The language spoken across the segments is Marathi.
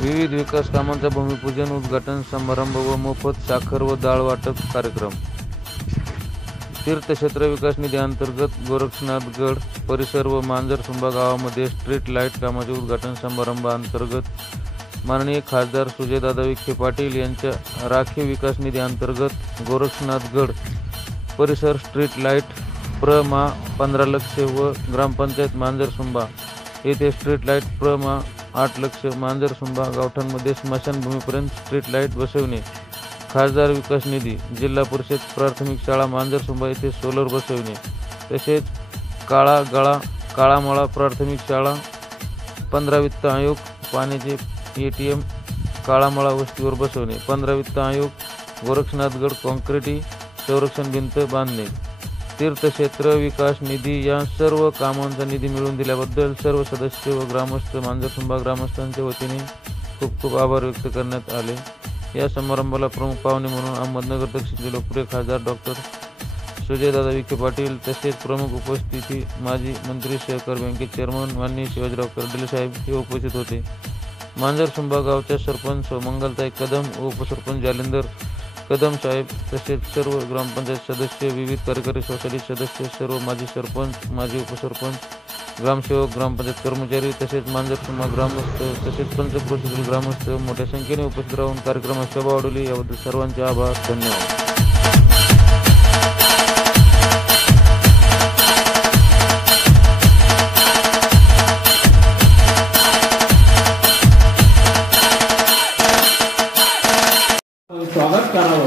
विविध विकास कामांचा भूमिपूजन, उद्घाटन समारंभ व मोफत साखर व डाळ वाटप कार्यक्रम. तीर्थक्षेत्र विकास निधी अंतर्गत गोरक्षनाथगड परिसर व मांजरसुंबा गावामध्ये स्ट्रीट लाईट कामाचे उद्घाटन समारंभ अंतर्गत माननीय खासदार सुजयदादा विखे पाटील यांच्या राखीव विकास निधी अंतर्गत गोरक्षनाथगड परिसर स्ट्रीट लाईट प्रमा 15 लक्ष व ग्रामपंचायत मांजरसुंबा येथे स्ट्रीट लाईट प्रमा 8 लक्ष मांजरसुंबा गावठांमध्ये स्मशानभूमीपर्यंत स्ट्रीट लाईट बसवणे. खासदार विकास निधी जिल्हा परिषद प्राथमिक शाळा मांजरसुंबा येथे सोलर बसवणे. तसेच काळामळा प्राथमिक शाळा 15 वित्त आयोग पाण्याचे ATM काळामळा वस्तीवर बसवणे. 15 वित्त आयोग गोरक्षनाथगड कॉन्क्रीटी संरक्षण भिंत बांधणे. तीर्थक्षेत्र विकास निधी या सर्व कामांचा निधी मिळवून दिल्याबद्दल सर्व सदस्य व ग्रामस्थ मांजरसुंबा ग्रामस्थांच्या वतीने खूप खूप आभार व्यक्त करण्यात आले. या समारंभाला प्रमुख पाहुणे म्हणून अहमदनगर दक्षिणचे लोकप्रिय खासदार डॉक्टर सुजयदादा विखे पाटील तसेच प्रमुख उपस्थिती माजी मंत्री सहकार बँकेचे चेअरमन माननीय शिवाजीराव कर्डिले साहेब हे उपस्थित होते. मांजरसुंबा गावच्या सरपंच मंगलताई कदम व उपसरपंच जालिंदर कदम साहेब तसेच सर्व ग्रामपंचायत सदस्य, विविध कार्यकारी सोसायटी सदस्य, सर्व माजी सरपंच, माजी उपसरपंच, ग्रामसेवक, ग्रामपंचायत कर्मचारी तसेच मांजरसुंबा ग्रामस्थ तसेच पंचक्रोशीतील ग्रामस्थ मोठ्या संख्येने उपस्थित राहून कार्यक्रमात शोभा वाढवली. याबद्दल सर्वांचे आभार. धन्यवाद. स्वागत करावं.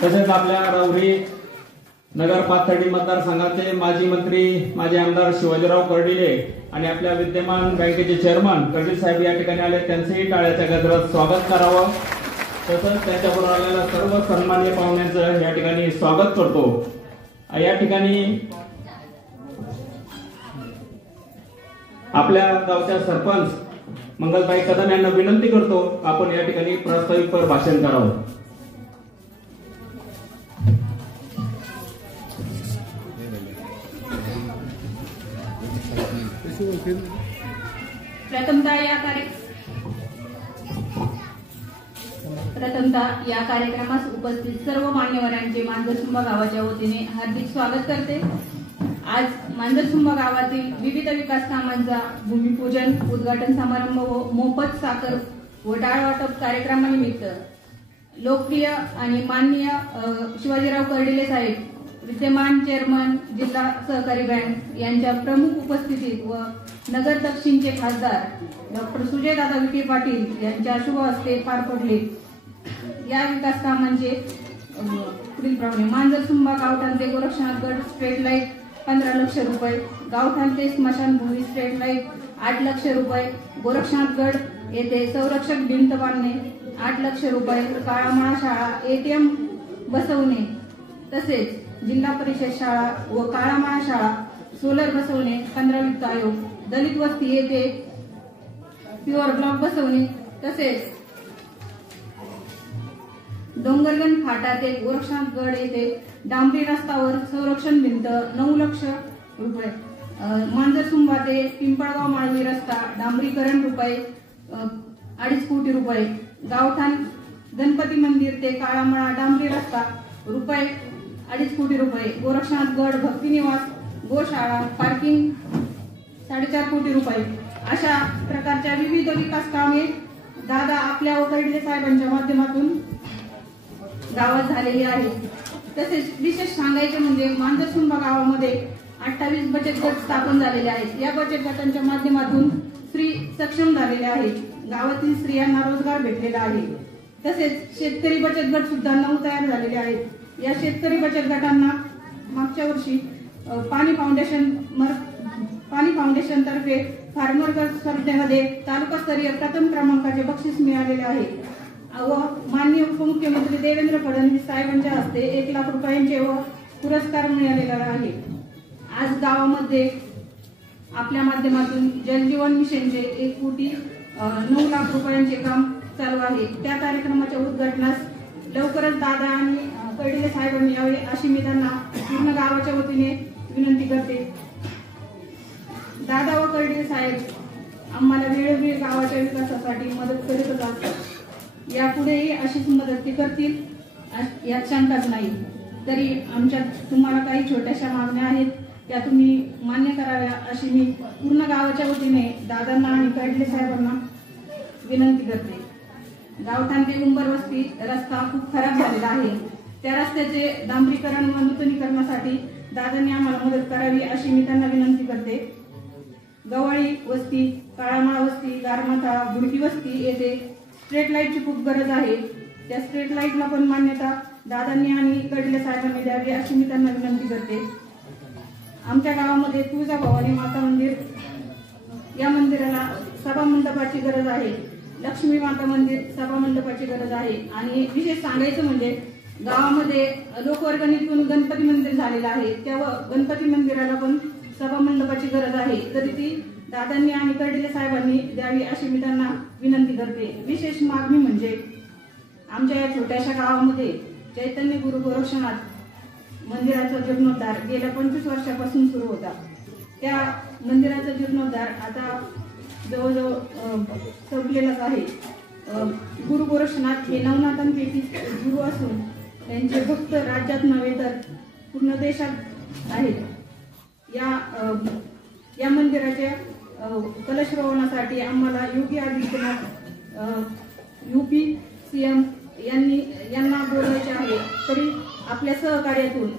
तसेच आपल्या राहुरी नगर पाथर्डी मतदारसंघाचे माजी मंत्री माजी आमदार शिवाजीराव कर्डिले आणि आपल्या विद्यमान बँकेचे चेअरमन कर्डिले साहेब या ठिकाणी आले. त्यांचेही टाळ्याच्या गजरात स्वागत करावं. तसंच त्यांच्याबरोबर आलेल्या सर्व सन्माननीय पाहुण्यांचं या ठिकाणी स्वागत करतो. या ठिकाणी आपल्या गावच्या सरपंच मंगलताई कदम यांना विनंती करतो आपण या ठिकाणी प्रास्ताविकपर भाषण करावं. प्रथमतः या कार्यक्रमास उपस्थित सर्व मान्यवरांचे मांजरसुंबा गावाच्या वतीने हार्दिक स्वागत करते. आज मांजरसुंबा गावातील विविध विकास कामांचा भूमिपूजन, उद्घाटन समारंभ व मोफत साखर व डाळ वाटप कार्यक्रमानिमित्त लोकप्रिय आणि माननीय शिवाजीराव कर्डिले साहेब, विद्यमान चेअरमन जिल्हा सहकारी बँक यांच्या प्रमुख उपस्थितीत व नगर दक्षिणचे खासदार डॉक्टर सुजयदादा विखे पाटील यांच्या शुभ हस्ते पार पडले. या विकास कामांचे पुढील प्रमाणे मांजरसुंबा गावठाण ते गोरक्षनाथगड स्ट्रीट लाईट 15 लक्ष रुपये, गावठाण ते स्मशानभूमी स्ट्रीट लाईट 8 लक्ष रुपये, गोरक्षनाथगड येथे संरक्षक भिंत बांधणे 8 लक्ष रुपये, काळामळा शाळा ATM बसवणे तसेच जिल्हा परिषद शाळा व काळामळा शाळा सोलर बसवणे 15 वित्त आयोग, दलित वस्ती येथे प्युअर ब्लॉक बसवणे तसेच डोंगरगण फाटा ते गोरक्षनाथगड येथे डांबरी रस्त्यावर संरक्षण भिंत 9 लक्ष रुपये, मांजरसुंबा ते पिंपळगाव माळवी रस्ता डांबरीकरण रुपये 2.5 कोटी रुपये, गावठाण गणपती मंदिर ते काळामळा डांबरी रस्ता रुपये 2.5 कोटी रुपये, गोरक्षनाथगड भक्तिनिवास गोशाळा पार्किंग 4.5 कोटी रुपये. अशा प्रकारच्या विविध विकास कामे दादा आपल्या व कर्डिले साहेबांच्या माध्यमातून गावात झालेली आहे. तसेच विशेष सांगायचे म्हणजे मांजरसुंबा गावामध्ये 28 बचत गट स्थापन झालेले आहेत. या बचत गटांच्या माध्यमातून स्त्री सक्षम झालेल्या आहेत. गावातील स्त्रियांना रोजगार भेटलेला आहे. तसेच शेतकरी बचत गट सुद्धा 9 तयार झालेले आहेत. या शेतकरी बचत गटांना मागच्या वर्षी पाणी फाउंडेशन तर्फे फार्मर स्पर्धेमध्ये तालुकास्तरीय प्रथम क्रमांकाचे बक्षीस मिळालेले आहे व माननीय उपमुख्यमंत्री देवेंद्र फडणवीस साहेबांच्या हस्ते 1 लाख रुपयांचे व पुरस्कार मिळालेला आहे. आज गावामध्ये आपल्या माध्यमातून जलजीवन मिशनचे 1 कोटी 9 लाख रुपयांचे काम चालू आहे. त्या कार्यक्रमाच्या उद्घाटनास लवकरच दादा आणि कर्डिले साहेबांनी यावे अशी मी त्यांना पूर्ण गावाच्या वतीने विनंती करते. दादा व कर्डिले साहेब आम्हाला वेळोवेळी गावाच्या विकासासाठी मदत करतच असतात. यापुढेही अशीच मदत ते करतील यात शंकाच नाही. तरी आमच्या तुम्हाला काही छोट्याशा मागण्या आहेत त्या तुम्ही मान्य कराव्या अशी मी पूर्ण गावाच्या वतीने दादांना आणि कर्डिले साहेबांना विनंती करते. गावठाण ते उंबर वस्ती रस्ता खूप खराब झालेला आहे. त्या रस्त्याचे डांबरीकरण व नूतनीकरणासाठी दादांनी आम्हाला मदत करावी अशी मी त्यांना विनंती करते. गवाळी वस्ती, काळामाळा वस्ती, गारमाथा, बुडकी वस्ती येथे स्ट्रीट लाईटची खूप गरज आहे. त्या स्ट्रीट लाईटला पण मान्यता दादांनी आणि कर्डिले साहेबांनी द्यावी अशी मी त्यांना विनंती करते. आमच्या गावामध्ये तुळजाभवानी माता मंदिर या मंदिराला सभा मंडपाची गरज आहे. लक्ष्मी माता मंदिर सभा मंडपाची गरज आहे. आणि विशेष सांगायचं म्हणजे गावामध्ये लोकवर्गणीतून गणपती मंदिर झालेलं आहे. त्या गणपती मंदिराला पण सभा मंडपाची गरज आहे. तरी ती दादांनी आणि कर्डिले साहेबांनी द्यावी अशी मी त्यांना विनंती करते. विशेष मागणी म्हणजे आमच्या या छोट्याशा गावामध्ये चैतन्य गुरु गोरक्षनाथ मंदिराचा जीर्णोद्धार गेल्या 25 वर्षापासून सुरू होता. त्या मंदिराचा जीर्णोद्धार आता जवळजवळ संपलेलाच आहे. गुरु गोरक्षनाथ हे नवनाथांपैकी गुरु असून त्यांचे भक्त राज्यात नव्हे तर पूर्ण देशात आहेत. या मंदिराच्या कलशरोहणासाठी आम्हाला योगी आदित्यनाथ UP CM यांना बोलायचे आहे. तरी आपल्या सहकार्यातून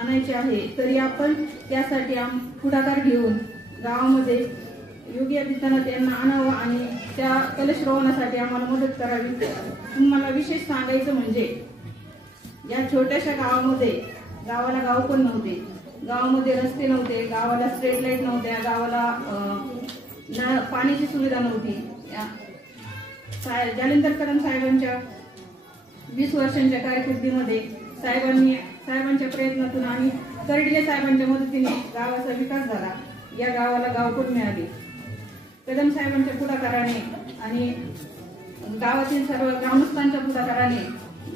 आणायचे आहे. तरी आपण त्यासाठी पुढाकार घेऊन गावामध्ये योगी आदित्यनाथ यांना आणावं आणि त्या कलशरोहणासाठी आम्हाला मदत करावी. तुम्हाला विशेष सांगायचं म्हणजे या छोट्याशा गावामध्ये गावाला गाव पण नव्हते. गावामध्ये रस्ते नव्हते, गावाला स्ट्रीट लाईट नव्हत्या, गावाला पाण्याची सुविधा नव्हती. जालिंदर कदम साहेबांच्या 20 वर्षांच्या कारकिर्दीमध्ये साहेबांच्या प्रयत्नातून आणि कर्डिले साहेबांच्या मदतीने गावाचा विकास झाला. या गावाला गाव पण मिळाले. कदम साहेबांच्या पुढाकाराने आणि गावातील सर्व ग्रामस्थांच्या पुढाकाराने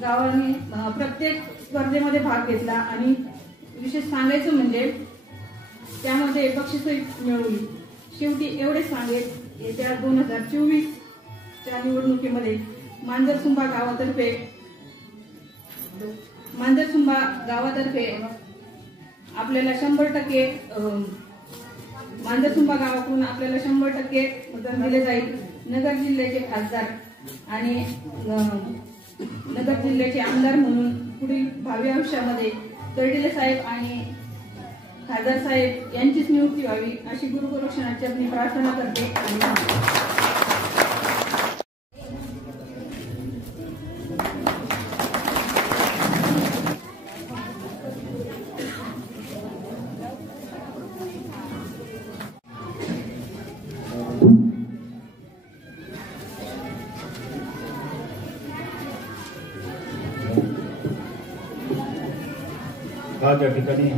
गावाने प्रत्येक स्पर्धेमध्ये भाग घेतला आणि विशेष सांगायचं म्हणजे त्यामध्ये बक्षीसही मिळवली. शेवटी एवढेच सांगेल, येत्या 2024च्या निवडणुकीमध्ये मांजरसुंबा गावातर्फे आपल्याला 100% मांजरसुंबा गावाकडून आपल्याला 100% मतदान दिले जाईल. नगर जिल्ह्याचे खासदार आणि नगर जिल्ह्याचे आमदार म्हणून पुढील भावी आयुष्यामध्ये कर्डिले साहेब आणि खासदार साहेब यांचीच नियुक्ती व्हावी अशी गुरु गोरक्षनाथची मी प्रार्थना करते. आज या ठिकाणी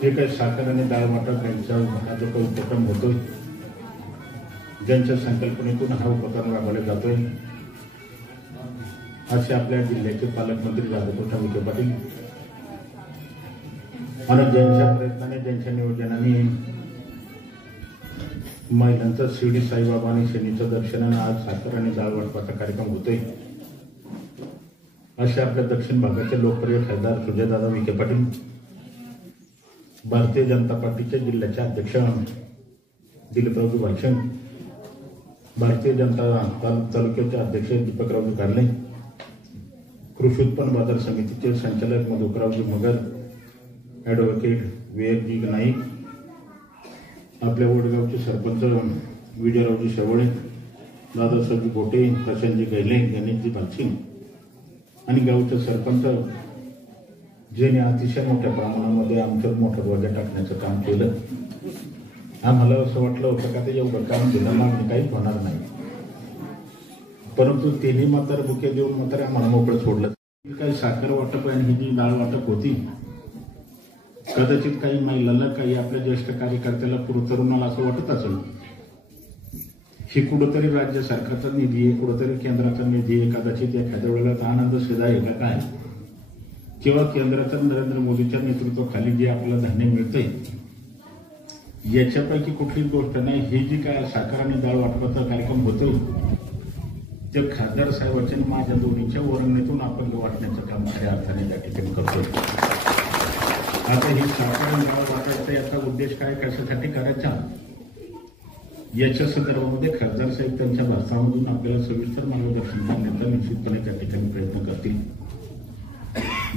जे काही साखर आणि डाळ वाटप यांचा हा जो काही उपक्रम होतोय, ज्यांच्या संकल्पनेतून हा उपक्रम राबवला जातोय, असे आपल्या जिल्ह्याचे पालकमंत्री जाधव विखे पाटील आणि ज्यांच्या प्रयत्नाने ज्यांच्या नियोजनाने महिलांचा शिर्डी साईबाबा आणि शनीच्या दर्शनाने आज साखर आणि डाळ वाटपाचा कार्यक्रम होतोय, असे आपल्या दक्षिण भागाचे लोकप्रिय खासदार सुजयदादा विखे पाटील, भारतीय जनता पार्टीचे जिल्ह्याचे अध्यक्ष दिलीपरावजी भाईचंद, भारतीय जनता तालुक्याचे अध्यक्ष दीपकरावजी कारले, कृषी उत्पन्न बाजार समितीचे संचालक मधुकररावजी मगर, ॲडव्होकेट विवेकजी नाईक, आपल्या वडगावचे सरपंच विजयरावजी शेवळे, दादासाहेब गोटे, प्रशांतजी गैले, गणेशजी भागसिंग आणि गावचे सरपंच ज्यांनी अतिशय मोठ्या प्रमाणामध्ये आमच्यावर मोठा ध्वजा टाकण्याचं काम केलं. आम्हाला असं वाटलं होतं का ते एवढं काम केलं मागणी काहीच होणार नाही, परंतु तिन्ही म्हातार बुके देऊन म्हातारे आम्हाला मोकळं सोडलं. काही साखर वाटप आणि ही जी डाळ वाटप होती, कदाचित काही महिलांना काही आपल्या ज्येष्ठ कार्यकर्त्याला तरुणाला असं वाटत असेल ही कुठंतरी राज्य सरकारचा निधी आहे, कुठंतरी केंद्राचा निधी आहे, कदाचित एखाद्या वेळेला आनंद शेजा आहे का काय, किंवा केंद्राच्या नरेंद्र मोदीच्या नेतृत्वाखाली जे आपल्याला धान्य मिळतंय याच्यापैकी कुठलीच गोष्ट नाही. हे जी काय साखर आणि डाळ वाटपाचा कार्यक्रम होतोय ते खासदार साहेबांच्या आणि माझ्या दोन्हीच्या वर्णनेतून आपण वाटण्याचं काम खऱ्या अर्थाने त्या ठिकाणी करतोय. आता ही साखर आणि डाळ वाटायचा याचा उद्देश काय, कशासाठी करायचा, याच्या संदर्भामध्ये खासदार साहेब त्यांच्या भाषणामधून आपल्याला सविस्तर मार्गदर्शन करण्याचा निश्चितपणे त्या ठिकाणी प्रयत्न करतील.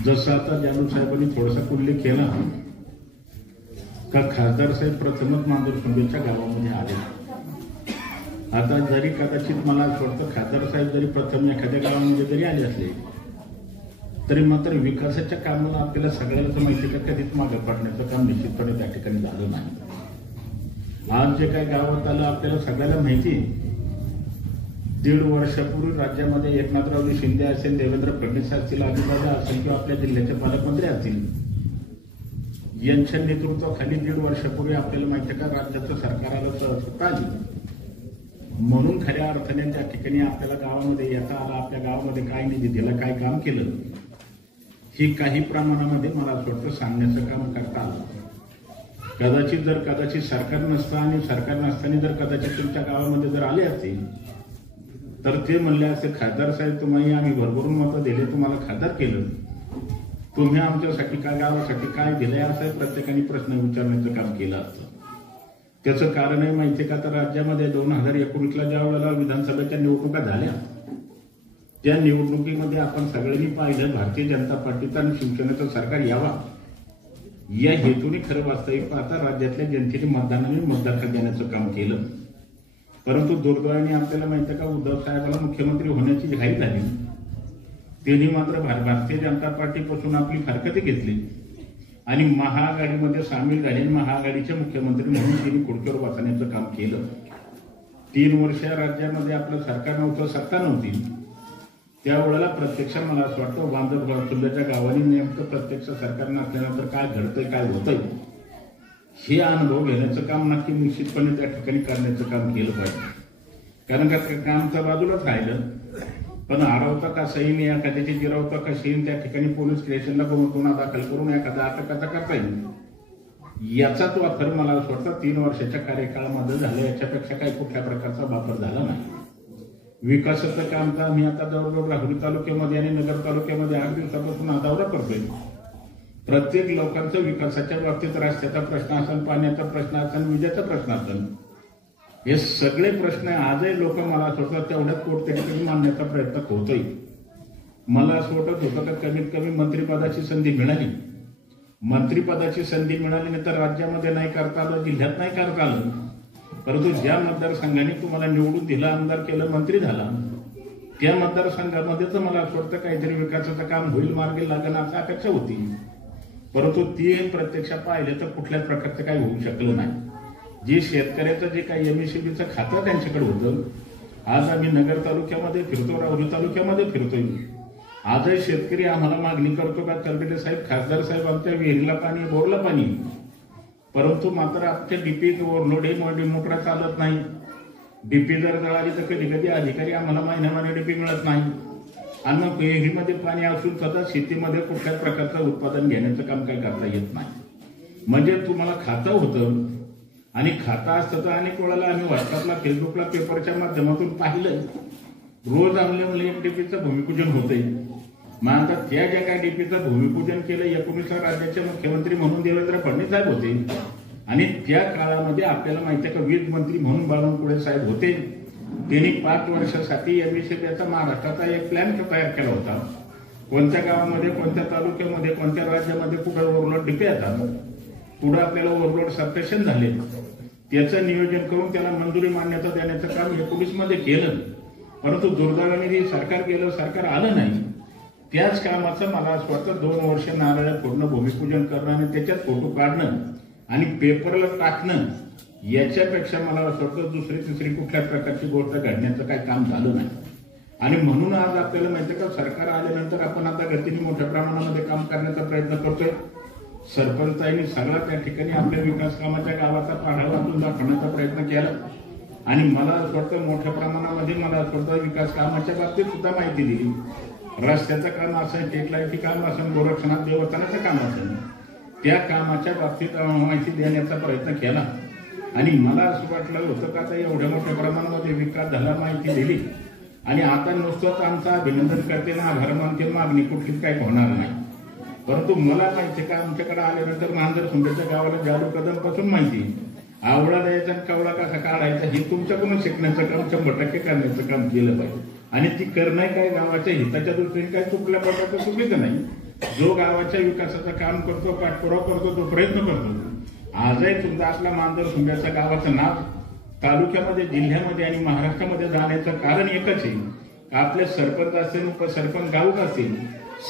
जसं आता जानू साहेबांनी थोडासा उल्लेख केला का खासदार साहेब प्रथमच मांजरसुंबेच्या गावामध्ये आले. आता जरी कदाचित मला असं वाटतं खासदार साहेब जरी प्रथम एखाद्या गावामध्ये जरी आले असले तरी मात्र विकासाच्या कामाला आपल्याला सगळ्याला माहिती का कधीच मागे पडण्याचं काम निश्चितपणे त्या ठिकाणी झालं नाही. आज जे काय गावात आलं आपल्याला सगळ्याला माहिती. 1.5 वर्षापूर्वी राज्यामध्ये एकनाथरावजी शिंदे असेल, देवेंद्र फडणवीस असतील, अजितदादा असेल किंवा आपल्या जिल्ह्याचे पालकमंत्री असतील, यांच्या नेतृत्वाखाली 1.5 वर्षापूर्वी आपल्याला माहिती आहे का राज्याचं सरकार आलं सत्ता आली. म्हणून खऱ्या अर्थाने त्या ठिकाणी आपल्याला गावामध्ये येता आला, आपल्या गावामध्ये काय निधी दिला, काय काम केलं, हे काही प्रमाणामध्ये मला असं वाटतं सांगण्याचं काम करता आलं. कदाचित सरकार नसतं आणि सरकार नसताना जर कदाचित तुमच्या गावामध्ये जर आले असतील तर ते म्हणले असते खासदार साहेब तुम्हाला आम्ही भरभरून मतं दिले, तुम्हाला खासदार केलं, तुम्ही आमच्यासाठी काय गावासाठी काय दिलंय असं प्रत्येकाने प्रश्न विचारण्याचं काम केलं असतं. त्याचं कारणही माहितीये का, तर राज्यामध्ये 2019ला ज्या वेळेला विधानसभेच्या निवडणुका झाल्या त्या निवडणुकीमध्ये आपण सगळ्यांनी पाहिलं भारतीय जनता पार्टीचं आणि शिवसेनेचं सरकार यावा या हेतूने खरं वास्तविक पाहता राज्यातल्या जनतेने मतदानाने मतदार देण्याचं काम केलं. परंतु दुर्दैवाने आपल्याला माहिती आहे का उद्धव साहेबांना मुख्यमंत्री होण्याची घाई झाली. त्यांनी मात्र भारतीय जनता पार्टीपासून आपली हरकती घेतली आणि महाआघाडीमध्ये सामील झाले. महाआघाडीचे मुख्यमंत्री म्हणून त्यांनी खुर्चीवर बसण्याचं काम केलं. 3 वर्ष राज्यामध्ये आपलं सरकार नव्हतं, सत्ता नव्हती. त्यावेळेला प्रत्यक्ष मला असं वाटतं मांजरसुंबेच्या गावाने नेमकं प्रत्यक्ष सरकार नसल्यानंतर काय घडतंय, काय होतंय हे अनुभव घेण्याचं काम नक्की निश्चितपणे त्या ठिकाणी करण्याचं काम केलं पाहिजे. कारण का काम तर बाजूलाच राहिलं, पण अडवता का सही एखाद्याची जिरवता का सही त्या ठिकाणी पोलीस स्टेशनला गुन्हा दाखल करून एखादा अटकाचा करता येईल याचाच वापर मला असं वाटतं 3 वर्षाच्या कार्यकाळामध्ये झालं. याच्यापेक्षा काही कुठल्या प्रकारचा वापर झाला नाही. विकासाचं काम तर आम्ही आता जवळजवळ राहुरी तालुक्यामध्ये आणि नगर तालुक्यामध्ये 8 दिवसापासून दौरा करतोय. प्रत्येक लोकांचं विकासाच्या बाबतीत रस्त्याचा प्रश्न असेल, पाण्याचा प्रश्न असेल, विजेचा प्रश्न असेल, हे सगळे प्रश्न आजही लोक मला स्वतः तेवढ्याच कोणत्याही मांडण्याचा प्रयत्न होतोय. मला असं वाटत होतं का कमीत कमी मंत्रिपदाची संधी मिळाली. मंत्रिपदाची संधी मिळाली नाही तर राज्यामध्ये नाही करता आलं, जिल्ह्यात नाही करता आलं. परंतु ज्या मतदारसंघाने तुम्हाला निवडून दिला, आमदार केलं, मंत्री झाला, त्या मतदारसंघामध्ये तर मला असं वाटतं काहीतरी विकासाचं काम होईल, मार्गी लागेल असं अपेक्षा होती. परंतु ती प्रत्यक्षात पाहिलं तर कुठल्याच प्रकारचं काही होऊ शकलं नाही. जे शेतकऱ्याचं जे काही एमएससीबीचं खातं त्यांच्याकडे होतं, आज आम्ही नगर तालुक्यामध्ये फिरतो, राहुरी तालुक्यामध्ये फिरतोय. आजही शेतकरी आम्हाला मागणी करतो का तलबेटे साहेब, खासदार साहेब आमच्या विहिरीला पाणी, बोरला पाणी, परंतु मात्र आमच्या डीपी ओव्हरलोड हे मोटरा चालत नाही. डीपी जर जळाली तर कधी कधी अधिकारी आम्हाला महिन्यामध्ये डीपी मिळत नाही. आणि मग विहिरीमध्ये पाणी असून सुद्धा शेतीमध्ये कुठल्याच प्रकारचं उत्पादन घेण्याचं काम काही करता येत नाही. म्हणजे तुम्हाला खातं होतं आणि खाता असतं तर अनेक वेळेला आम्ही व्हॉट्सअपला, फेसबुकला, पेपरच्या माध्यमातून पाहिलं रोज आमले डीपीचं भूमिपूजन होतंय. मग आता त्या ज्या काय डीपीचं भूमिपूजन केलं 19 राज्याचे मुख्यमंत्री म्हणून देवेंद्र फडणवीस साहेब होते आणि त्या काळामध्ये आपल्याला माहिती आहे का वीज मंत्री म्हणून बावनकुळे साहेब होते. त्यांनी 5 वर्षासाठी एमएससीबीचा महाराष्ट्राचा एक प्लॅन तयार केला होता. कोणत्या गावामध्ये, कोणत्या तालुक्यामध्ये, कोणत्या राज्यामध्ये कुठे ओव्हरलोड डीपी येतात, पुढे आपल्याला ओव्हरलोड सबस्टेशन झाले, त्याचं नियोजन करून त्याला मंजुरी मान्यता देण्याचं काम 19 मध्ये केलं. परंतु दुर्दैवाने सरकार गेलं, सरकार आलं नाही. त्याच कामाचं मला असं वाटतं 2 वर्ष नारळ फोडणं, भूमिपूजन करणं आणि त्याच्यात फोटो काढणं आणि पेपरला टाकणं याच्यापेक्षा मला असं वाटतं दुसरी तिसरी कुठल्याच प्रकारची गोष्ट घडण्याचं काही काम झालं नाही. आणि म्हणून आज आपल्याला माहिती आहे का सरकार आल्यानंतर आपण आता गतीने मोठ्या प्रमाणामध्ये काम करण्याचा प्रयत्न करतोय. सरपंचांनी सगळा त्या ठिकाणी आपल्या विकास कामाच्या गावाचा पाढा वाचून दाखवण्याचा प्रयत्न केला आणि मला असं वाटतं मोठ्या प्रमाणामध्ये मला असं वाटतं विकास कामाच्या बाबतीत सुद्धा माहिती दिली. रस्त्याचं काम असेल, टेक लाईटचं काम असेल, गोरक्षनाथ देवस्थानाचं काम असेल, त्या कामाच्या बाबतीत माहिती देण्याचा प्रयत्न केला. आणि मला असं वाटलं होतं का आता एवढ्या मोठ्या प्रमाणामध्ये विकास झाला, माहिती दिली आणि आता नुसतंच आमचं अभिनंदन करते ना, आभार मानते, मागणी कुठलीच काही होणार नाही. परंतु मला माहिती का आमच्याकडे आल्यानंतर मांजरसुंबेच्या गावाला जालू कदम पासून माहिती आवळा द्यायचा आणि कवळा कसा काढायचा हे तुमच्याकडून शिकण्याचं काम 100% करण्याचं काम केलं पाहिजे. आणि ती करणं काय गावाच्या हिताच्या दृष्टीने काय चुकल्या प्रकारचं चुकीचं नाही. जो गावाच्या विकासाचं काम करतो, पाठपुरावा करतो, तो प्रयत्न करतो. आजही तुमचा आपला मांजरसुंब्याच्या गावाचं नाव तालुक्यामध्ये, जिल्ह्यामध्ये आणि महाराष्ट्रामध्ये जाण्याचं कारण एकच आहे. आपले सरपंच असेल, उपसरपंच, गावक असेल,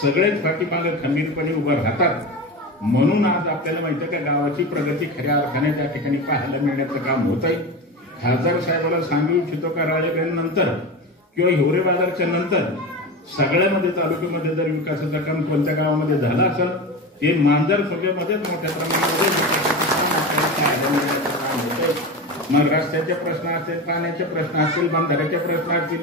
सगळेच पाठीमागे खंबीरपणे उभं राहतात. म्हणून आज आपल्याला माहिती आहे का गावाची प्रगती खऱ्या अर्थाने त्या ठिकाणी पाहायला मिळण्याचं काम होत आहे. खासदार साहेबांना सांगू इच्छितो का राळेगणनंतर किंवा हिवरे बाजारच्या नंतर सगळ्यामध्ये तालुक्यामध्ये जर विकासाचं काम कोणत्या गावामध्ये झालं असेल ते मांजरसुंबेमध्येच मोठ्या प्रमाणामध्ये मग रस्त्याचे प्रश्न असतील, पाण्याचे प्रश्न असतील, बंधाऱ्याचे प्रश्न असतील,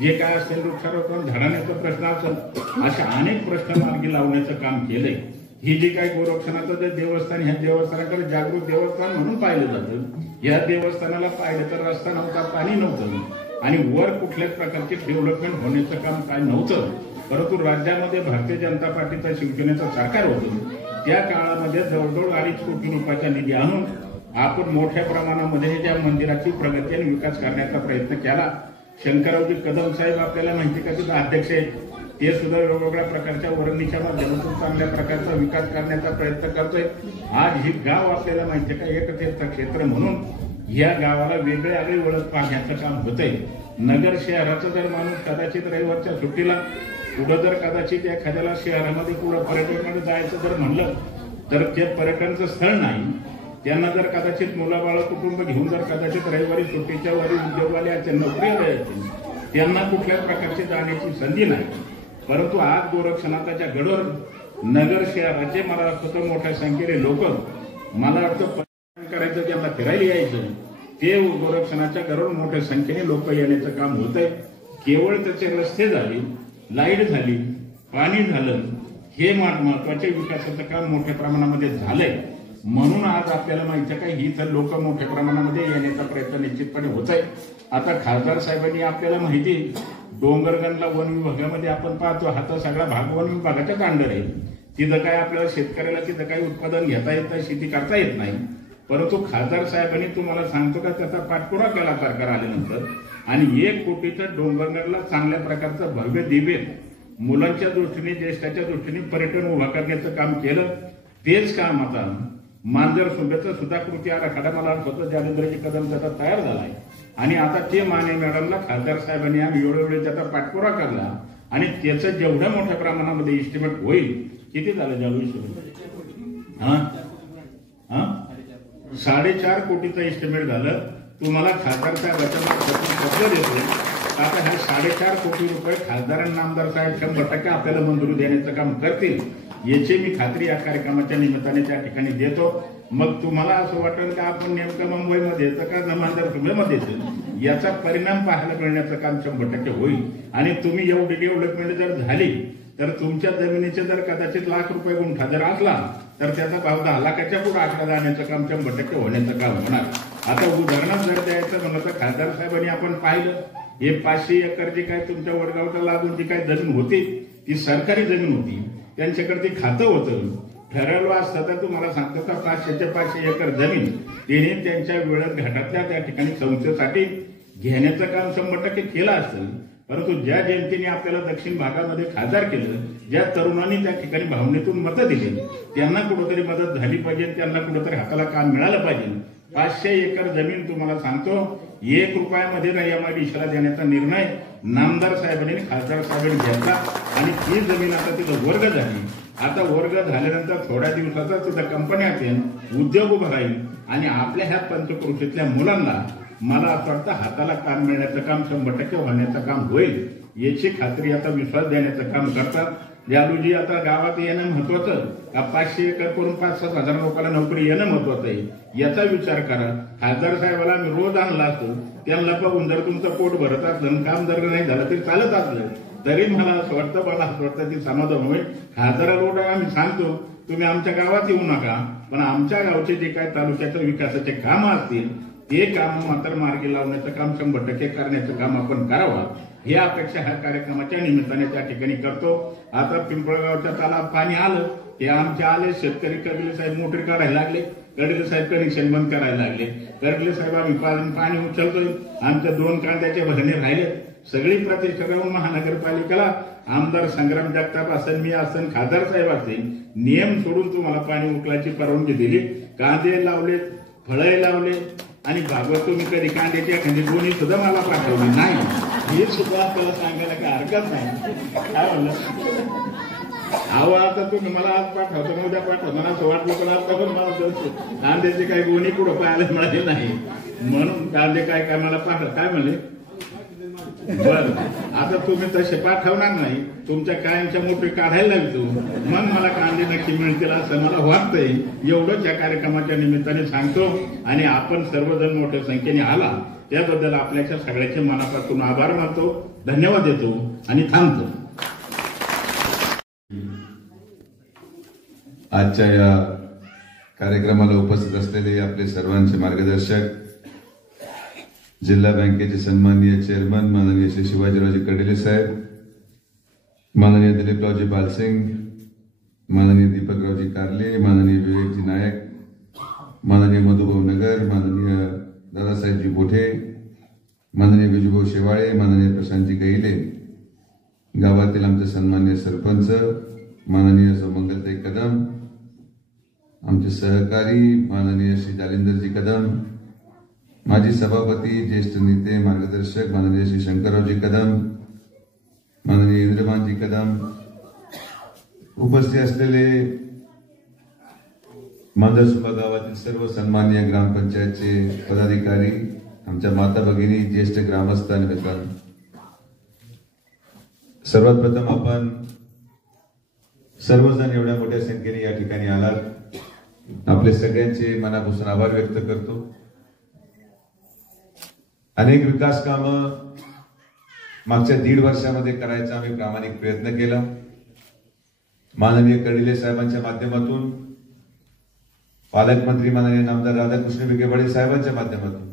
जे काय असेल, वृक्षारोपण, झाडांचा प्रश्न असेल, असे अनेक प्रश्न मार्गी लावण्याचं काम केलंय. ही जी काही गोरक्षणाचं जे देवस्थान, ह्या देवस्थानाकडे जागृत देवस्थान म्हणून पाहिलं जातं. या देवस्थानाला पाहिलं तर रस्ता नव्हता, पाणी नव्हतं आणि वर कुठल्याच प्रकारचे डेव्हलपमेंट होण्याचं काम काय नव्हतं. परंतु राज्यामध्ये भारतीय जनता पार्टीचं, शिवसेनेचं सरकार होतं. त्या काळामध्ये जवळजवळ 2.5 कोटी रुपयाचा निधी आणून आपण मोठ्या प्रमाणामध्ये त्या मंदिराची प्रगती आणि विकास करण्याचा प्रयत्न केला. शंकररावजी कदम साहेब आपल्याला माहिती का सुद्धा अध्यक्ष आहेत, ते सुद्धा वेगवेगळ्या प्रकारच्या वर्णीच्या माध्यमातून चांगल्या प्रकारचा विकास करण्याचा प्रयत्न करतोय. आज ही गाव आपल्याला माहिती का एक तीर्थक्षेत्र म्हणून या गावाला वेगळे आगळी ओळख पाहण्याचं काम होतंय. नगर शहराचं जर माणूस कदाचित रविवारच्या सुट्टीला पुढं जर कदाचित एखाद्याला शहरामध्ये पुढं पर्यटनामध्ये जायचं जर म्हणलं तर ते पर्यटनाचं स्थळ नाही. त्यांना जर कदाचित मुलाबाळ कुटुंब घेऊन जर कदाचित रविवारी सुट्टीच्या वारी उद्योगवाले असतील, नोकरीला येतील, त्यांना कुठल्याच प्रकारची जाण्याची संधी नाही. परंतु आज गोरक्षनाथाच्या गडवर नगर शहराचे मला वाटतं मोठ्या संख्येने लोक, मला वाटतं करायचं, त्यांना फिरायला यायचं, ते गोरक्षनाथच्या गडवर मोठ्या संख्येने लोक येण्याचं काम होत आहे. केवळ त्याचे रस्ते झाले, लाईट झाली, पाणी झालं, हे महत्वाचे विकासाचं काम मोठ्या प्रमाणामध्ये झालंय. म्हणून आज आपल्याला माहिती आहे का ही तर लोक मोठ्या प्रमाणामध्ये येण्याचा प्रयत्न निश्चितपणे होत आहे. आता खासदार साहेबांनी आपल्याला माहिती डोंगरगणला वन विभागामध्ये आपण पाहतो, हा तर सगळा भाग वन विभागाच्याच अंडर आहे. तिथं काय आपल्याला शेतकऱ्याला तिथं काही उत्पादन घेता येत नाही, शेती करता येत नाही. परंतु खासदार साहेबांनी तुम्हाला सांगतो का त्याचा पाठपुरावा केला सरकार आल्यानंतर आणि 1 कोटीचं डोंगरगणला चांगल्या प्रकारचं भव्य दिव्य मुलांच्या दृष्टीने, ज्येष्ठाच्या दृष्टीने पर्यटन उभा करण्याचं काम केलं. तेच काम आता मांजरसुंबेचा सुद्धा कृती आराखडा मला स्वतः जालिंद्रजी कदम त्याचा तयार झालाय आणि आता ते माने मॅडमला खासदार साहेबांनी आम्ही वेळोवेळी त्याचा पाठपुरावा करला आणि त्याचं जेवढ्या मोठ्या प्रमाणामध्ये इस्टिमेट होईल, किती झालं जालू इस्टिमेट? 4.5 कोटीचं इस्टिमेट झालं. तुम्हाला खासदार साहेबांच्या पत्र देतो आता हे 4.5 कोटी रुपये खासदार आणि आमदार साहेब 100% आपल्याला मंजुरी देण्याचं काम करतील, याची मी खात्री या कार्यक्रमाच्या निमित्ताने त्या ठिकाणी देतो. मग तुम्हाला असं वाटेल का आपण नेमकं मुंबईमध्ये येतं का मांजरसुंबेमध्ये येतं, याचा परिणाम पाहायला मिळण्याचं काम 100% होईल. आणि तुम्ही एवढी डेव्हलपमेंट जर झाली तर तुमच्या जमिनीचे जर कदाचित लाख रुपये गुंठा जर असला तर त्याचा भाव 10 लाखाच्या पुढे आकडा जाण्याचं काम 100% होण्याचं काम होणार. आता उदाहरणार्थ जर द्यायचं म्हणलं तर खासदार साहेबांनी आपण पाहिलं हे 500 एकर जी काय तुमच्या वडगावच्या लागून जी काय जमीन होती ती सरकारी जमीन होती, त्यांच्याकडे ते खातं होतं. ठरवलं असतं तर तुम्हाला सांगतो का 500 ते 500 एकर जमीन त्याने त्यांच्या वेळात घाटातल्या त्या ठिकाणी संस्थेसाठी घेण्याचं काम 100% केलं असेल. परंतु ज्या जनतेने आपल्याला दक्षिण भागामध्ये खासदार केलं, ज्या तरुणांनी त्या ठिकाणी भावनेतून मतं दिली, त्यांना कुठेतरी मदत झाली पाहिजे, त्यांना कुठेतरी हाताला काम मिळालं पाहिजे. 500 एकर जमीन तुम्हाला सांगतो 1 रुपयामध्ये MIDCला देण्याचा निर्णय नामदार साहेबांनी, खासदार साहेबांनी घेतला आणि ती जमीन आता तिथं वर्ग झाली. आता वर्ग झाल्यानंतर थोड्या दिवसातच तिथं कंपन्या येतील, उद्योग उभा राहील आणि आपल्या ह्या पंचक्रोशीतल्या मुलांना मला असं वाटतं हाताला काम मिळण्याचं काम 100% होण्याचं काम होईल, याची खात्री आता विश्वास देण्याचं काम करतात. जालूजी आता गावात येणं महत्वाचं का 500 एकर करून 5-7 हजार लोकांना नोकरी येणं महत्वाचं आहे, याचा विचार करा. खासदार साहेबाला मी रोज आणला असतो, त्यांना बघून जर तुमचं पोट भरत असलं, काम जर नाही झालं तरी चालत असलं तरी मला असं वाटतं ती समाधान होईल. खासदार रोड आम्ही सांगतो तुम्ही आमच्या गावात येऊ नका, पण आमच्या गावचे जे काय तालुक्याच्या विकासाचे कामं असतील ते काम मात्र मार्गी लावण्याचं काम 100% करण्याचं काम आपण करावं, ही अपेक्षा ह्या कार्यक्रमाच्या निमित्ताने त्या ठिकाणी करतो. आता पिंपळगावच्या तलावात पाणी आलं, ते आमचे आले, शेतकरी कडले साहेब मोटरी काढायला लागले, कडले साहेब कनेक्शन बंद करायला लागले, कडले साहेब आम्ही पाणी उचलतोय, आमच्या 2 कांद्याचे भरणे राहिले. सगळी प्रतिष्ठा राहून महानगरपालिकेला आमदार संग्राम जगताप असेल, मी असेल, खासदार साहेब असतील, नियम सोडून तुम्हाला पाणी उकळायची परवानगी दिली. कांदे लावले, फळे लावले आणि भागवत तुम्ही कधी कांद्याची एखादी गोणी सुद्धा मला पाठवली नाही, हे सुद्धा आपल्याला सांगायला काय हरकत नाही. काय म्हणलं अहो, आता तुम्ही मला आज पाठवतो, उद्या पाठवतो, मला असं वाटलं, पण आता पण मला कांद्याची काही गोणी कुठं पाहायला मिळाली नाही, म्हणून कांदे काय मला पाठव काय म्हणले. बर, आता तुम्ही तसे पाठवणार नाही, तुमच्या कायमच्या मोटरी काढायला लागतो, मग मला कांदे नक्की मिळतील असं मला वाटतंय. एवढंच या कार्यक्रमाच्या निमित्ताने सांगतो आणि आपण सर्वजण मोठ्या संख्येने आला त्याबद्दल आपल्याच्या सगळ्याचे मनापासून आभार मानतो, धन्यवाद देतो आणि थांबतो. आजच्या या कार्यक्रमाला उपस्थित असलेले आपले सर्वांचे मार्गदर्शक, जिल्हा बँकेचे सन्माननीय चेअरमन माननीय श्री शिवाजीरावजी कर्डिले साहेब, माननीय दिलीपरावजी बालसिंग, माननीय दीपकरावजी कारले, माननीय विवेकजी नायक, माननीय मधुभाऊ नगर, माननीय दादासाहेबजी बोठे, माननीय विजूभाऊ शेवाळे, माननीय प्रशांतजी गहिले, गावातील आमचे सन्माननीय सरपंच, माननीय सुमंगलताई कदम, आमचे सहकारी माननीय श्री जालिंदरजी कदम, माजी सभापती, ज्येष्ठ नेते, मार्गदर्शक माननीय श्री शंकररावजी कदम, माननीय इंद्रमानजी कदम, उपस्थित असलेले मांजरसुंबा गावातील सर्व सन्माननीय ग्रामपंचायतचे पदाधिकारी, आमच्या माता भगिनी, ज्येष्ठ ग्रामस्थ आणि मित्रांनो, सर्वात प्रथम आपण सर्वजण एवढ्या मोठ्या संख्येने या ठिकाणी आलात, आपले सगळ्यांचे मनापासून आभार व्यक्त करतो. अनेक विकास कामं मागच्या 1.5 वर्षामध्ये करायचा आम्ही प्रामाणिक प्रयत्न केला. माननीय कर्डिले साहेबांच्या माध्यमातून, पालकमंत्री माननीय नामदार राधाकृष्ण विखे पाटील साहेबांच्या माध्यमातून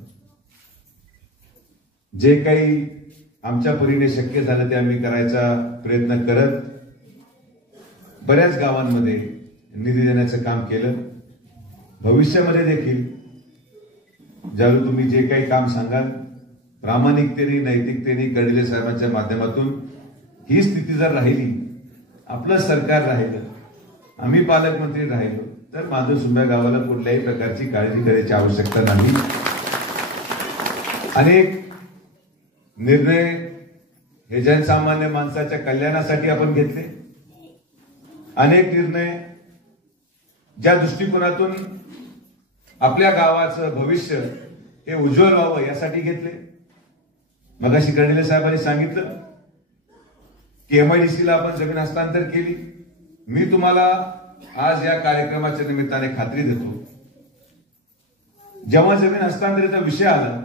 जे काही आमच्या परीने शक्य झालं ते आम्ही करायचा प्रयत्न करत बऱ्याच गावांमध्ये निधी देण्याचं काम केलं. भविष्यामध्ये देखील ज्यावेळी तुम्ही जे काही काम सांगाल प्रामाणिकतेने, नैतिकतेने, कर्डिले साहेबांच्या माध्यमातून ही स्थिती जर राहिली, आपलं सरकार राहिलं, आम्ही पालकमंत्री राहिलो, तर मांजरसुंबा गावाला कुठल्याही प्रकारची काळजी करायची आवश्यकता नाही. अनेक निर्णय हे जनसामान्य माणसाच्या कल्याणासाठी आपण घेतले. अनेक निर्णय ज्या दृष्टिकोनातून आपल्या गावाचं भविष्य हे उज्ज्वल व्हावं यासाठी घेतले. मगाशी कर्डिले साहेबांनी सांगितलं की एमआयडीसीला आपण जमीन हस्तांतर केली. मी तुम्हाला आज या कार्यक्रमाच्या निमित्ताने खात्री देतो, जेव्हा जमीन हस्तांतराचा विषय आला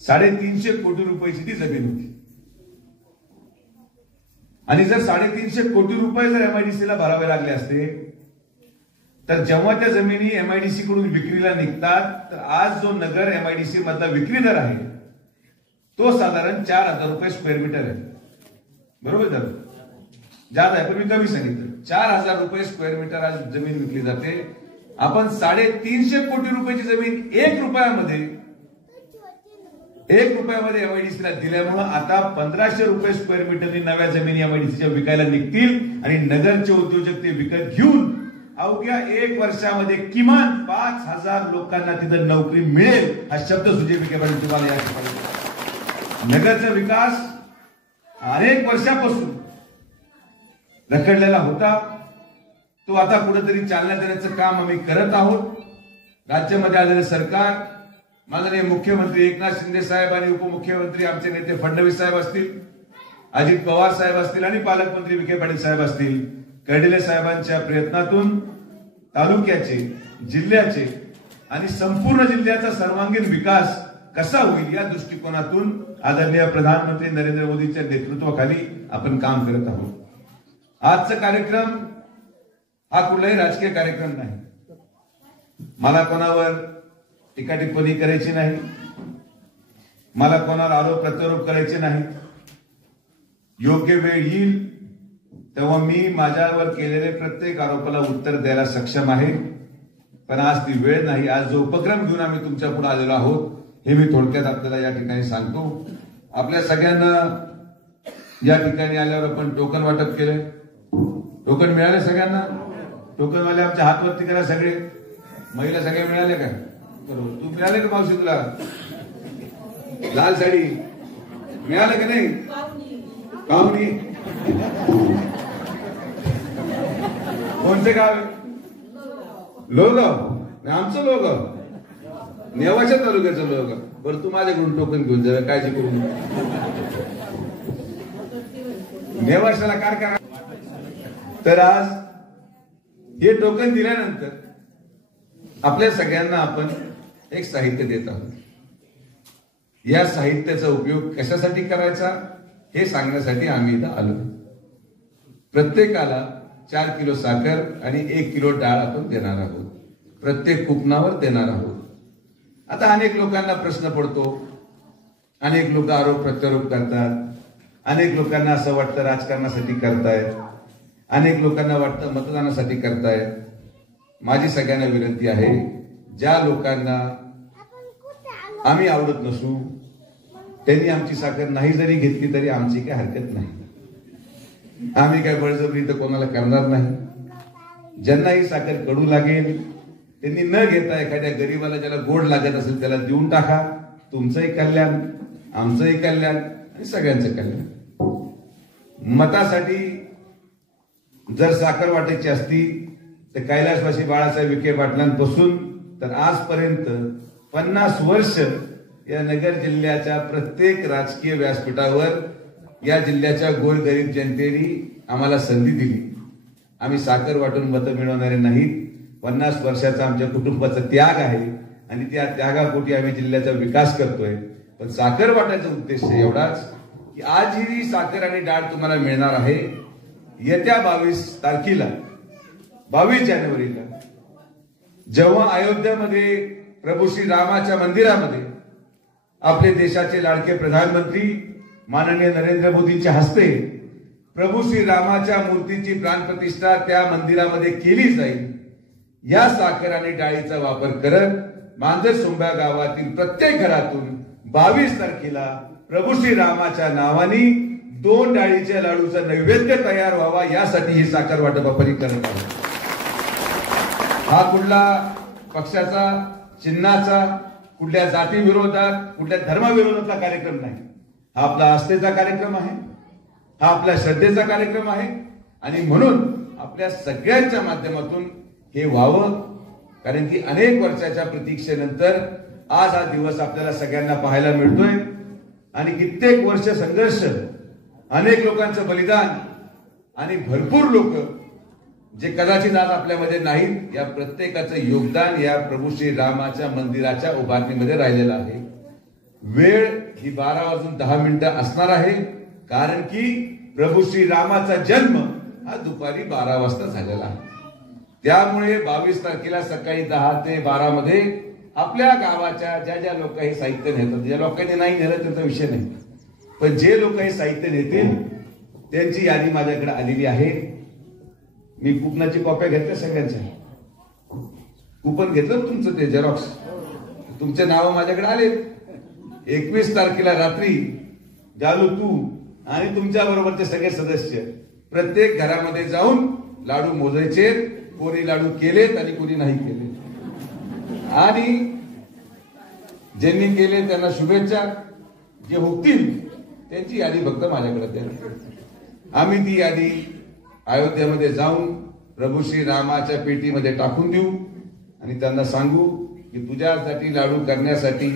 350 कोटी रुपयाची ती जमीन होती आणि जर 350 कोटी रुपये जर एमआयडीसीला भरावे लागले असते तर जेव्हा त्या जमिनी एमआयडीसी कडून विक्रीला निघतात तर आज जो नगर एमआयडीसी मधला विक्री दर आहे तो साधारण 4,000 रुपये स्क्वेअर मीटर आहे. बरोबर झालं, जास्त आहे पण मी कमी सांगितलं. 4,000 रुपये स्क्वेअर मीटर आज जमीन विकली जाते. आपण 350 कोटी रुपयाची जमीन 1 रुपयामध्ये एमआयडीसीला दिल्यामुळे आता 1,500 रुपये स्क्वेअर मीटरनी नव्या जमिनी एमआयडीसीच्या विकायला निघतील आणि नगरचे उद्योजक ते विकत घेऊन अवघ्या 1 वर्षामध्ये किमान 5,000 लोकांना तिथं नोकरी मिळेल. हा शब्द सुजय विखे पाटील तुम्हाला या ठिकाणी. नगरचा विकास अनेक वर्षापासून रखडलेला होता, तो आता कुठेतरी चालना देण्याचं काम आम्ही करत आहोत. राज्यामध्ये आलेले सरकार, माननीय मुख्यमंत्री एकनाथ शिंदे साहेब आणि उपमुख्यमंत्री आमचे नेते फडणवीस साहेब असतील, अजित पवार साहेब असतील आणि पालकमंत्री विखे पाटील साहेब असतील, कर्डिले साहेबांच्या प्रयत्नातून तालुक्याचे, जिल्ह्याचे आणि संपूर्ण जिल्ह्याचा सर्वांगीण विकास कसा होईल या दृष्टिकोनातून आदरणीय प्रधानमंत्री नरेंद्र मोदींच्या नेतृत्वाखाली आपण काम करत आहोत. आजचा कार्यक्रम हा कुठलाही राजकीय कार्यक्रम नाही. मला कोणावर टीका टिप्पणी करायची नाही, मला कोणाला आरोप प्रत्यारोप करायचे नाही. योग्य वेळ येईल तेव्हा मी माझ्यावर केलेले प्रत्येक आरोपाला उत्तर द्यायला सक्षम आहे. पण आज ती वेळ नाही. आज जो उपक्रम घेऊन आम्ही तुमच्या पुढे आलेलो आहोत हे मी थोडक्यात आपल्याला या ठिकाणी सांगतो. आपल्या सगळ्यांना या ठिकाणी आल्यावर आपण टोकन वाटप केले. टोकन मिळाले सगळ्यांना? टोकनवाले आमच्या हात वरती करा सगळे. महिला सगळ्या मिळाल्या का? बरोबर. तू मिळाले का मावशी? तुला लाल साडी मिळाले का नाही? पाहुणी कोणते गाव आहे? लोहगाव. आमचं लोहगाव, नेवाच्या तालुक्याचं लोहगाव. बरं, तू माझ्याकडून टोकन घेऊन जा, काळजी करू नका. नेवाशाला काय करा. तर आज हे टोकन दिल्यानंतर आपल्या सगळ्यांना आपण एक साहित्य देत आहोत. या साहित्याचा उपयोग कशासाठी करायचा हे सांगण्यासाठी आम्ही इथं आलो. प्रत्येकाला 4 किलो साखर आणि 1 किलो डाळ आपण देणार आहोत. प्रत्येक कुपनावर देणार आहोत. आता अनेक लोकांना प्रश्न पडतो, अनेक लोक आरोप प्रत्यारोप करतात, अनेक लोकांना असं वाटतं राजकारणासाठी करतायत, अनेक लोकांना वाटतं मतदानासाठी करतायत. माझी सगळ्यांना विनंती आहे, ज्या लोकांना आम्ही आवडत नसू त्यांनी आमची साखर नाही जरी घेतली तरी आमची काही हरकत नाही. आम्ही काय बळजबरी तर कोणाला करणार नाही. ज्यांना ही साखर कडू लागेल त्यांनी न घेता एखाद्या गरीबाला ज्याला गोड लागत असेल त्याला देऊन टाका. तुमचंही कल्याण, आमचंही कल्याण आणि सगळ्यांचं कल्याण. मतासाठी जर साखर वाटायची असती तर कैलासवासी बाळासाहेब विखे पाटलांपासून तर आजपर्यंत 50 वर्ष या नगर जिल्ह्याच्या प्रत्येक राजकीय व्यासपीठावर या जिल्ह्याच्या गोरगरीब जनतेने आम्हाला संधी दिली. आम्ही साखर वाटून मतं मिळवणारे नाहीत. 50 वर्षाचा आमच्या कुटुंबाचा त्याग आहे आणि त्या त्यागापोटी आम्ही जिल्ह्याचा विकास करतोय. पण साखर वाटायचा उद्देश एवढाच की आज ही साखर आणि डाळ तुम्हाला मिळणार आहे. येत्या 22 तारखेला 22 जानेवारीला जेव्हा अयोध्यामध्ये प्रभू श्री रामाच्या मंदिरामध्ये आपले देशाचे लाडके प्रधानमंत्री माननीय नरेंद्र मोदींच्या हस्ते प्रभू श्री रामाच्या मूर्तीची प्राणप्रतिष्ठा त्या मंदिरामध्ये केली जाईल. या साखर आणि डाळीचा वापर करत मांजरसुंबा गावातील प्रत्येक घरातून 22 तारखेला प्रभू श्री रामाच्या नावाने 2 डाळीच्या लाडूचा नैवेद्य तयार व्हावा यासाठी ही साखर वाटप आपण करत आहोत. हा कुठला पक्षाचा, चिन्हाचा, कुठल्या जाती विरोधात, कुठल्या धर्माविरोधातला कार्यक्रम नाही. हा आपला आस्थेचा कार्यक्रम आहे. हा आपल्या श्रद्धेचा कार्यक्रम आहे. आणि म्हणून आपल्या सगळ्यांच्या माध्यमातून हे व्हावं. कारण की अनेक वर्षाच्या प्रतीक्षेनंतर आज हा दिवस आपल्याला सगळ्यांना पाहायला मिळतोय. आणि कित्येक वर्ष संघर्ष, अनेक लोकांचं बलिदान आणि भरपूर लोक जे कदाचित आज आपल्यामध्ये नाहीत, या प्रत्येकाचं योगदान या प्रभू श्री रामाच्या मंदिराच्या उभारणीमध्ये राहिलेलं आहे. वेळ ही 12:10 असणार आहे. कारण की प्रभू श्री रामाचा जन्म हा दुपारी 12 वाजता झालेला आहे. त्यामुळे 22 तारखेला सकाळी 10 ते 12 मध्ये आपल्या गावाच्या ज्या ज्या लोक हे साहित्य नेतात, ज्या लोकांनी नाही नेलं त्यांचा विषय नाही, पण जे लोक हे साहित्य नेतील त्यांची यादी माझ्याकडे आलेली आहे. मी कुपनाची कॉप्या घेतल्या सगळ्यांच्या. कुपन घेतलं तुमचं, ते झेरॉक्स, तुमचे नाव माझ्याकडे आले. 21 तारखेला रात्री जालू तू आणि तुमच्या बरोबरचे सगळे सदस्य प्रत्येक घरामध्ये जाऊन लाडू मोजायचे. कोणी लाडू केलेत आणि कोणी नाही केले. आणि ज्यांनी केले त्यांना शुभेच्छा. जे होतील त्यांची यादी फक्त माझ्याकडे द्या. आम्ही ती यादी अयोध्येमध्ये जाऊन प्रभू श्री रामाच्या पेटीमध्ये टाकून देऊ आणि त्यांना सांगू की तुझ्यासाठी लाडू करण्यासाठी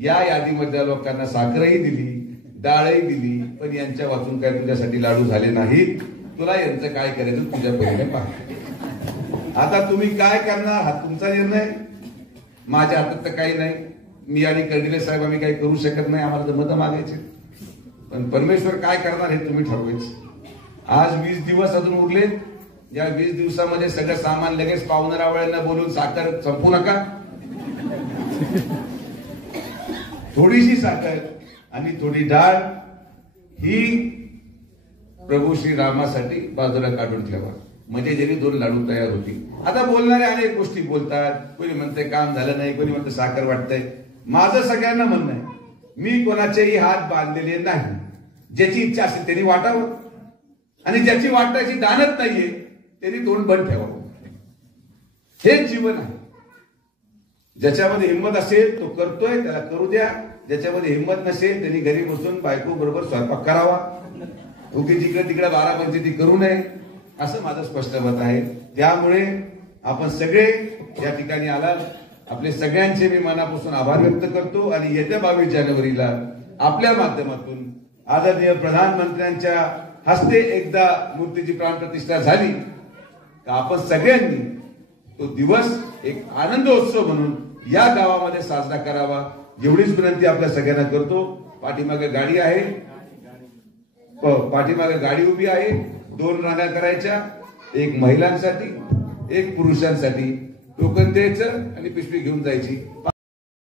या यादीमधल्या लोकांना साखरही दिली, डाळही दिली, पण यांच्या वाचून काय तुझ्यासाठी लाडू झाले नाहीत. तुला यांचं काय करायचं तुझ्या परीने पहा. आता तुम्ही काय करणार हा तुमचा निर्णय. माझ्या हातात तर काही नाही. मी आणि कर्डिले साहेब आम्ही काही करू शकत नाही. आम्हाला तर मतं मागायचे, पण परमेश्वर काय करणार हे तुम्ही ठरवायचं. आज 20 दिवस अजून उरले. या 20 दिवसामध्ये सगळं सामान लगेच पाहुणरावळ्यांना बोलून साखर संपू नका. थोडीशी साखर आणि थोडी डाळ ही प्रभू श्री रामासाठी बाजूला काढून ठेवा, म्हणजे जरी 2 लाडू तयार होतील. आता बोलणारे अनेक गोष्टी बोलतात, कोणी म्हणते काम झालं नाही, कोणी म्हणते साखर वाटतंय. माझं सगळ्यांना म्हणणं आहे, मी कोणाचेही हात बांधलेले नाही. ज्याची इच्छा असेल त्यांनी वाटावं आणि ज्याची वाटायची दानत नाहीये त्यांनी तोंड बंद ठेवावं. हेच जीवन आहे. ज्याच्यामध्ये हिंमत असेल तो करतोय, त्याला करू द्या. ज्याच्यामध्ये हिंमत नसेल त्यांनी घरी बसून बायको बरोबर स्वयंपाक करावा. उगी जिकडे तिकडे 12-पंचायती करू नये, असं माझं स्पष्ट मत आहे. त्यामुळे आपण सगळे या ठिकाणी आलात, आपले सगळ्यांचे मी मनापासून आभार व्यक्त करतो. आणि येत्या 22 जानेवारीला आपल्या माध्यमातून आदरणीय प्रधानमंत्र्यांच्या हस्ते एकदा मूर्तीची प्राणप्रतिष्ठा झाली तर आपण सगळ्यांनी तो दिवस एक आनंदोत्सव म्हणून या गावामध्ये साजरा करावा, एवढीच विनंती आपल्या सगळ्यांना करतो. पाठीमागे गाडी आहे, पाठीमागे गाडी उभी आहे. 2 रांगा करायच्या, एक महिलांसाठी एक पुरुषांसाठी. टोकन द्यायचं आणि पिशवी घेऊन जायची.